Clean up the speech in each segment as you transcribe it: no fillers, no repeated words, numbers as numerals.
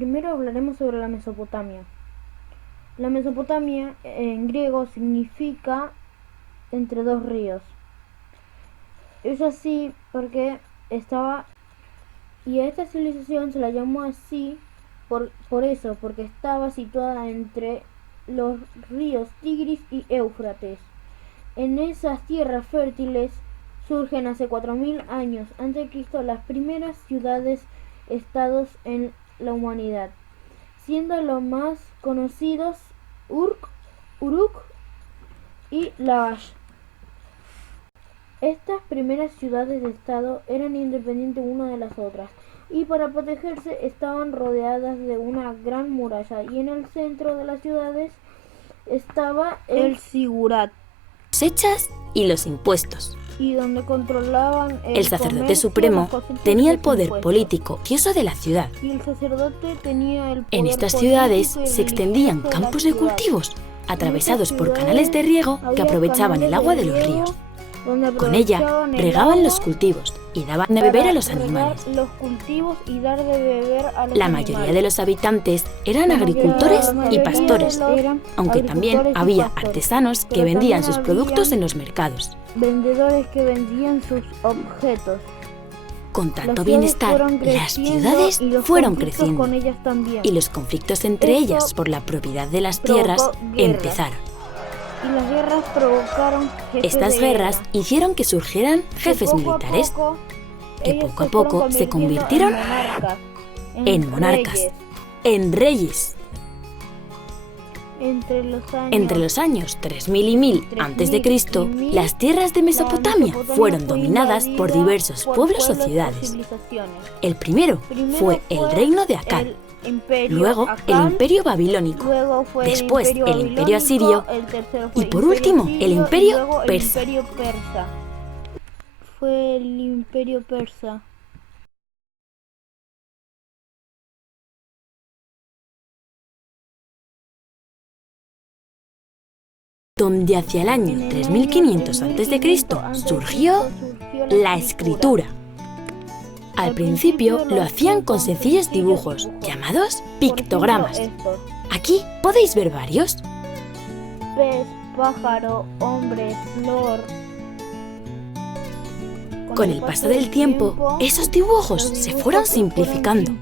Primero hablaremos sobre la Mesopotamia. La Mesopotamia en griego significa entre dos ríos. Es así porque y a esta civilización se la llamó así por eso, porque estaba situada entre los ríos Tigris y Éufrates. En esas tierras fértiles surgen hace 4000 años a.C. las primeras ciudades-estados en la humanidad, siendo los más conocidos Uruk y Lagash. Estas primeras ciudades-estado eran independientes una de las otras y para protegerse estaban rodeadas de una gran muralla, y en el centro de las ciudades estaba el Sigurat, cosechas y los impuestos. y donde controlaban El sacerdote supremo tenía el poder político y religioso de la ciudad. Y el sacerdote tenía el poder En estas ciudades político y se extendían religioso de la campos de ciudad. cultivos, atravesados En por estas canales de riego que había aprovechaban el canales agua de de los riego ríos. donde Con ella aprovechaban el regaban agua los cultivos y daban de beber a los para animales. regar los cultivos y dar de beber a los La animales. mayoría de los habitantes eran agricultores y pastores, aunque también había artesanos que vendían sus productos en los mercados. Vendedores que vendían sus objetos. Con tanto Las bienestar, ciudades fueron las creciendo ciudades y los fueron conflictos creciendo, con ellas también. y los conflictos entre Eso ellas por la propiedad de las provocó tierras guerras. empezaron. Y las guerras provocaron jefes Estas de guerras guerra. hicieron que surgieran jefes Poco a militares poco, que ellos poco a poco se convirtieron en monarcas, reyes. en reyes. Entre Entre los años 3000 y 1000 a.C., las tierras de Mesopotamia fueron dominadas por diversos pueblos o ciudades. El primero fue el reino de Akkad, luego el imperio babilónico, después el imperio asirio y por último el imperio persa. Fue el imperio persa. Donde hacia el año 3500 a.C. surgió la escritura. Al principio lo hacían con sencillos dibujos, llamados pictogramas. Aquí podéis ver varios. Pez, pájaro, hombre, flor. Con el paso del tiempo, esos dibujos se fueron simplificando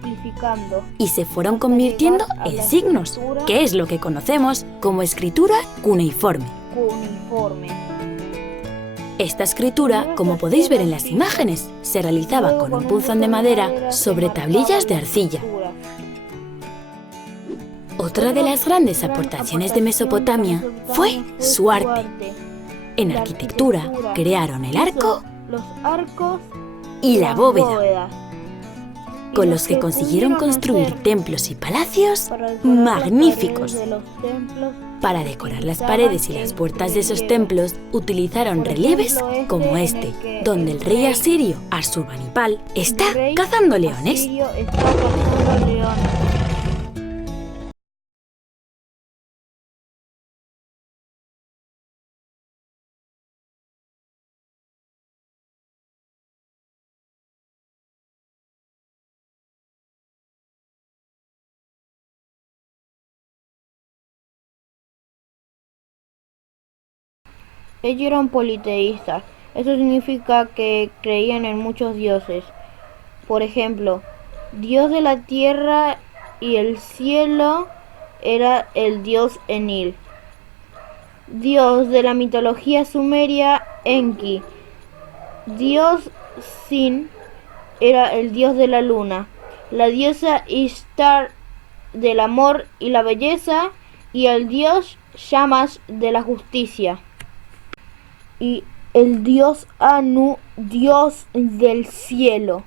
y se fueron convirtiendo en signos, que es lo que conocemos como escritura cuneiforme. Esta escritura, como podéis ver en las imágenes, se realizaba con un punzón de madera sobre tablillas de arcilla. Otra de las grandes aportaciones de Mesopotamia fue su arte. En arquitectura crearon el arco los arcos y la bóveda, con los que consiguieron construir templos y palacios magníficos. Para decorar las paredes y las puertas de esos templos utilizaron relieves como este, donde el rey asirio Asurbanipal está cazando leones. Ellos eran politeístas. Eso significa que creían en muchos dioses. Por ejemplo, Dios de la tierra y el cielo era el dios Enil. Dios de la mitología sumeria, Enki. Dios Sin era el dios de la luna. La diosa Ishtar del amor y la belleza, y el dios Shamash de la justicia. Y el dios Anu, dios del cielo.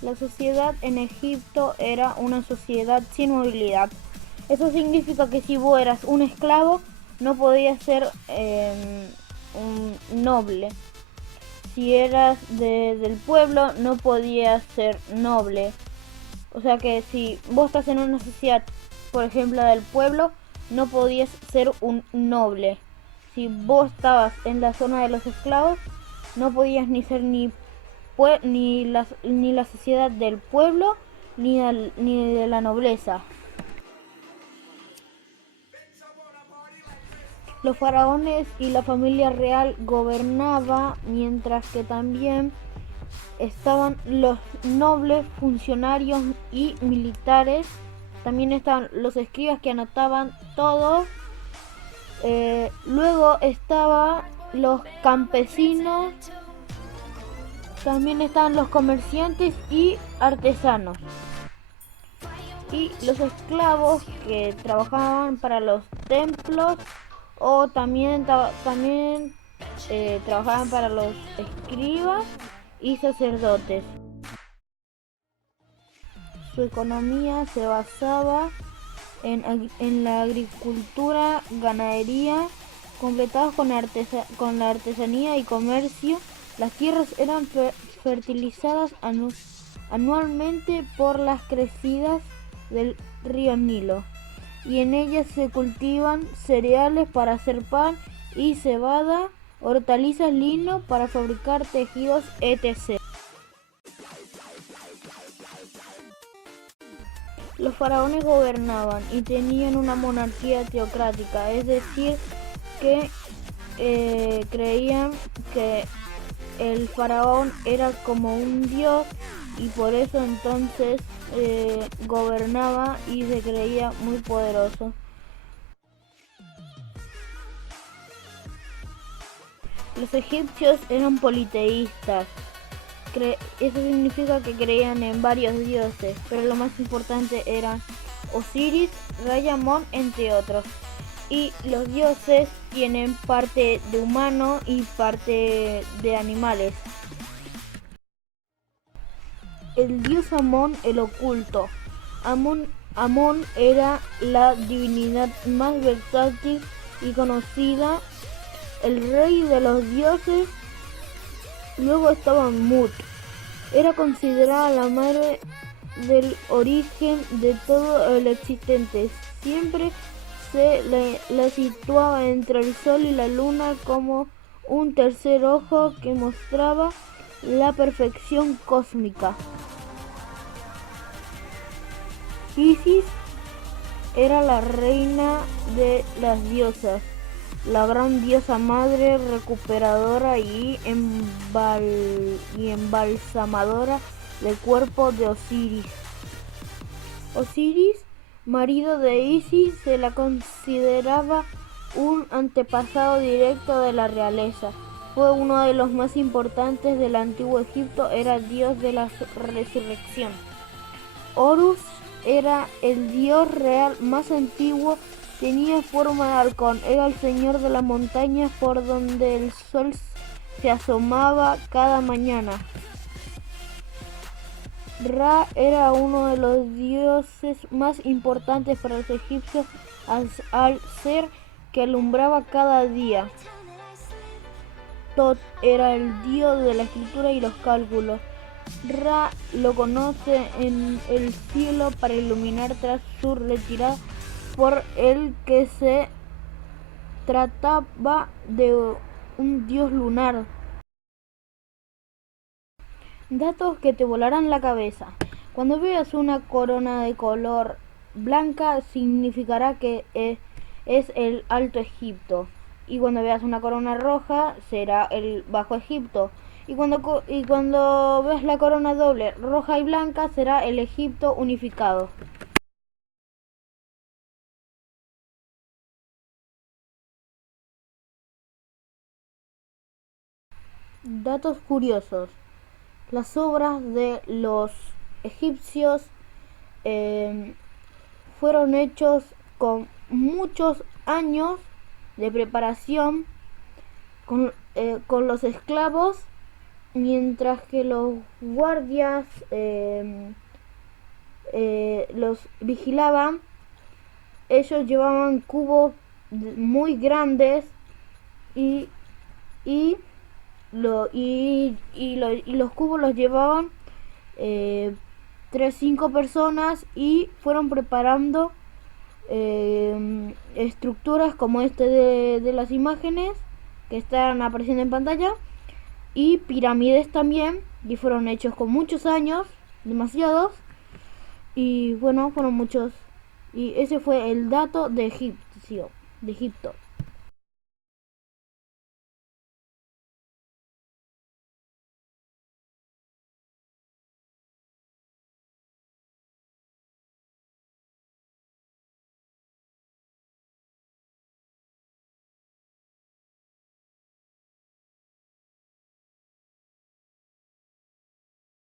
La sociedad en Egipto era una sociedad sin movilidad. Eso significa que si vos eras un esclavo, no podías ser un noble. Si eras del pueblo, no podías ser noble. O sea que si vos estás en una sociedad, por ejemplo, del pueblo, no podías ser un noble. Si vos estabas en la zona de los esclavos, no podías ni ser ni la sociedad del pueblo ni de la nobleza. Los faraones y la familia real gobernaba, mientras que también estaban los nobles, funcionarios y militares. También estaban los escribas que anotaban todo. Luego estaban los campesinos. También estaban los comerciantes y artesanos. Y los esclavos que trabajaban para los templos o también trabajaban para los escribas y sacerdotes. Su economía se basaba en la agricultura, ganadería, completados con la artesanía y comercio. Las tierras eran fertilizadas anualmente por las crecidas del río Nilo, y en ellas se cultivan cereales para hacer pan y cebada, hortalizas, lino para fabricar tejidos, etc. Los faraones gobernaban y tenían una monarquía teocrática, es decir, que creían que el faraón era como un dios y por eso entonces gobernaba y se creía muy poderoso. Los egipcios eran politeístas. Eso significa que creían en varios dioses, pero lo más importante eran Osiris, Ra, Amón, entre otros. Y los dioses tienen parte de humano y parte de animales. El dios Amón, el oculto. Amón era la divinidad más versátil y conocida, el rey de los dioses. Luego estaba Mut. Era considerada la madre del origen de todo el existente. Siempre se la situaba entre el sol y la luna como un tercer ojo que mostraba la perfección cósmica. Isis era la reina de las diosas, la gran diosa madre recuperadora y embalsamadora del cuerpo de Osiris. Osiris, marido de Isis, se la consideraba un antepasado directo de la realeza. Fue uno de los más importantes del antiguo Egipto, era dios de la resurrección. Horus era el dios real más antiguo, tenía forma de halcón, era el señor de la montaña por donde el sol se asomaba cada mañana. Ra era uno de los dioses más importantes para los egipcios al ser que alumbraba cada día. Tot era el dios de la escritura y los cálculos. Ra lo conoce en el cielo para iluminar tras su retirada, por el que se trataba de un dios lunar. Datos que te volarán la cabeza. Cuando veas una corona de color blanca, significará que es el Alto Egipto. Y cuando veas una corona roja, será el Bajo Egipto. Y cuando veas la corona doble, roja y blanca, será el Egipto unificado. Datos curiosos. Las obras de los egipcios fueron hechos con muchos años de preparación con los esclavos, mientras que los guardias los vigilaban. ellos llevaban cubos muy grandes y los cubos los llevaban 5 personas y fueron preparando estructuras como de las imágenes que están apareciendo en pantalla, y pirámides también, y fueron hechos con muchos años, demasiados, y bueno, fueron muchos, y ese fue el dato de Egipto.